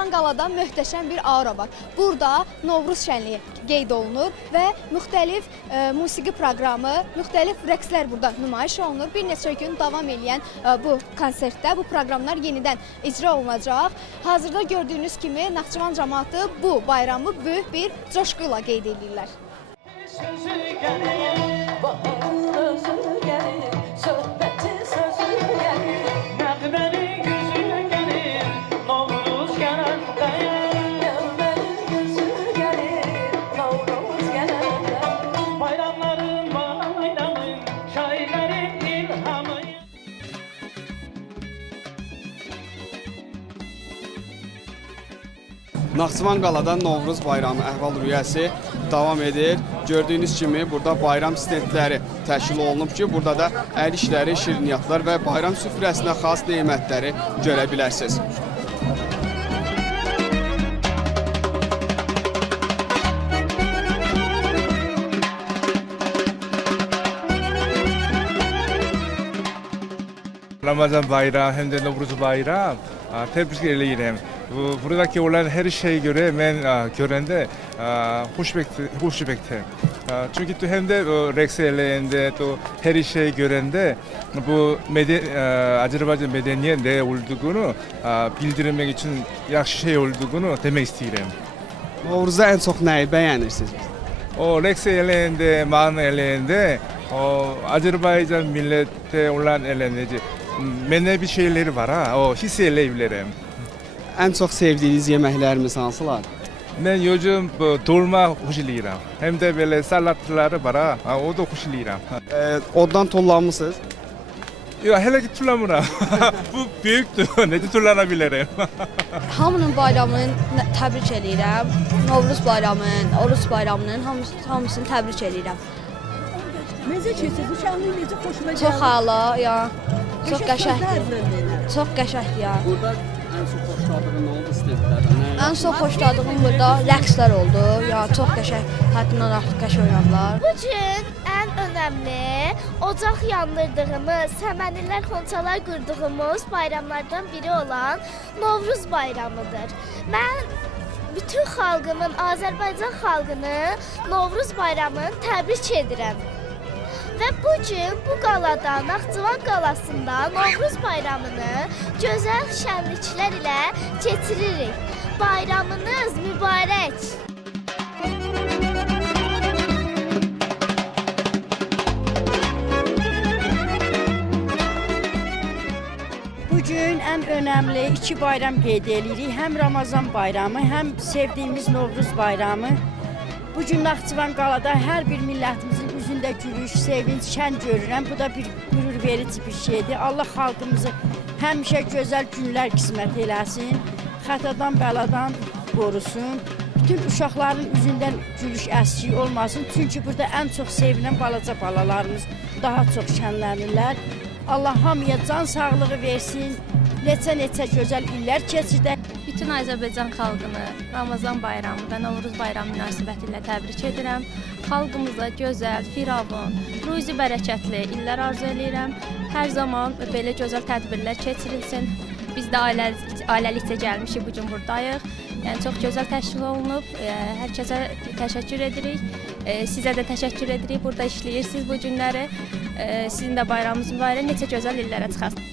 Naxçıvan qalada möhtəşəm bir aura var. Burada Novruz şənliyi qeyd olunur və müxtəlif musiqi proqramı, müxtəlif rəqslər burada nümayiş olunur. Bir neçə gün davam edən bu konsertdə bu proqramlar yenidən icra olunacaq. Hazırda gördüyünüz kimi Naxçıvan cəmaatı bu bayramı böyük bir coşqu ilə qeyd edirlər. Naxçıvan qalada Novruz bayramı əhval-ruhiyyəsi davam edir. Gördüyünüz kimi burada bayram stendləri təşkil olunub ki, burada da əl işləri, şirniyyatlar və bayram süfrəsinə xas nemətləri görə bilərsiniz. Ramazan bayram hem de Novruz bayram tebrik ederim. Buradaki olan her şeye göre ben görende hoşbektim. Çünkü hem de Rex'lerinde her şeyi görende bu Azerbaycan medeniyet ne olduğunu bildirmek için yaxşı şey olduğunu demek istedim. Novruzda en çok neyi bəyənirsiniz? O Rex elinde, Man elinde, o Azerbaycan millete olan elinde mənə bir şeyleri var ha, o hiss eləyirəm. En çok sevdiğiniz yeməklərimiz hansılar? Ben yoğum dolma hoşlayıram. Hem de böyle salatları var ha, o da hoşlayıram. Oddan tullanmısınız? Yok hele ki tullamıram. Bu büyüktür, necə tullanabilirim? Hamının bayramını təbrik edirəm. Novruz bayramının, Oruç bayramının hamısını təbrik edirəm. Necə keçir? Bu şənlik necə xoşuna gəldi? Çox hala, ya. Çox qəşəngdir. Çox qəşəngdir ya. Burada en çok xoşladığın ne oldu stendlərdən? Ən çox xoşladığım burada rəqslər oldu. Ya çox qəşəng, həddindən artıq qəşəng oynadılar. Bu gün ən önəmli ocaq yandırdığımız, səmənilər, xonçalar qurduğumuz bayramlardan biri olan Novruz bayramıdır. Mən bütün xalqımın, Azərbaycan xalqını Novruz bayramını təbrik edirəm. Və bu gün bu qalada, Naxçıvan qalasında Novruz bayramını gözəl şənliklər ilə keçiririk. Bayramınız mübarək. Bugün en önemli iki bayram qeyd edirik. Hem Ramazan bayramı, hem sevdiğimiz Novruz bayramı. Bugün Naxçıvan qalada hər bir millətimizin üzündə gülüş, sevinç, şən görürəm. Bu da bir qürur verici bir şeydir. Allah xalqımızı həmişə gözəl günlər qismət eləsin. Xətadan, bəladan qorusun. Bütün uşaqların üzündən gülüş əskik olmasın. Çünki burada ən çox sevinən balaca balalarımız daha çox şənlənirlər. Allah hamıya can sağlığı versin. Neçə gözəl illər keçirdək. Bütün Azərbaycan xalqını Ramazan bayramı və Novruz bayramı münasibəti ilə təbrik edirəm. Xalqımıza gözəl, firavun, ruzi bərəkətli illər arzu edirəm. Hər zaman belə gözəl tədbirlər keçirilsin. Biz də ailəlikcə gəlmişik, bugün buradayıq. Yəni çox gözəl təşkil olunub. Hər kəsə təşəkkür edirik. Sizə də təşəkkür edirik. Burada işləyirsiniz bu günləri. Sizin də bayramınız mübarək, neçə gözəl illərə çıxasınız.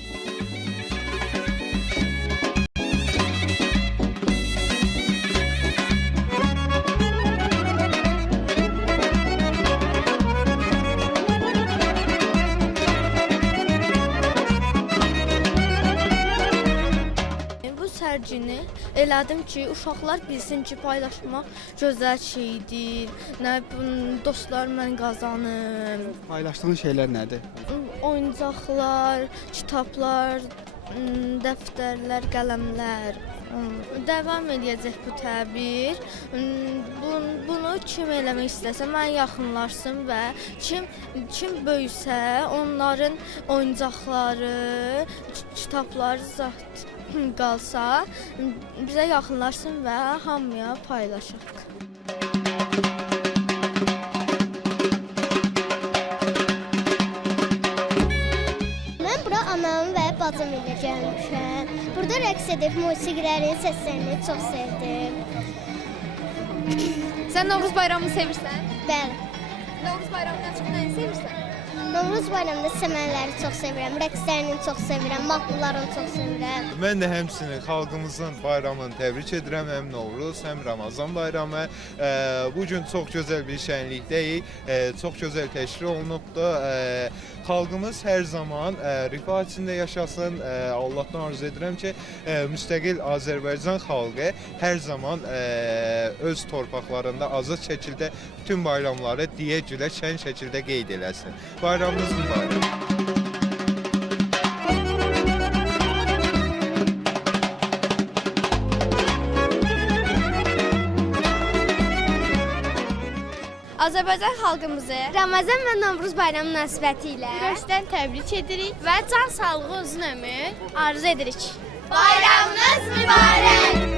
Sərgini elədim ki, uşaqlar bilsin ki, paylaşmaq gözəl şeydir. Nə dostlar mən qazanım. Paylaşdığın şeyler nədir? Oyuncaqlar, kitablar, dəftərlər, qələmlər. Davam edəcək bu təbir. Bunu kim eləmək istəsə, mən yaxınlaşsın və kim böyüsə, onların oyuncaqları, kitabları qalsa, bizə yaxınlaşsın və hamıya paylaşaq. Mən bura anam və bacım ilə gəlmişəm. Burada rəqs edib musiqilərin səslərini çox sevdim. Sən Novruz bayramını sevirsən? Bəli. Novruz bayramından çox nəyini sevirsən? Novruz bayramında səmənləri çox sevirəm, rəqslərini çox sevirəm, mahnılarını çox sevirəm. Mən də həmçinin xalqımızın bayramını təbrik edirəm, həm Novruz, həm Ramazan bayramı. Bu gün çox gözəl bir şənlikdəyik, çox gözəl təşkil olunubdur. Xalqımız hər zaman rifah içində yaşasın. Allahdan arzu edirəm ki, müstəqil Azərbaycan xalqı hər zaman öz torpaqlarında azad şəkildə bütün bayramları diyə-gülə şən şəkildə qeyd eləsin. Bayramınız mübarək. Azərbaycan xalqımızı Ramazan və Novruz bayramı münasibəti ilə Ürəkdən təbrik edirik və can sağlığı, uzun ömür arzu edirik. Bayramınız mübarək!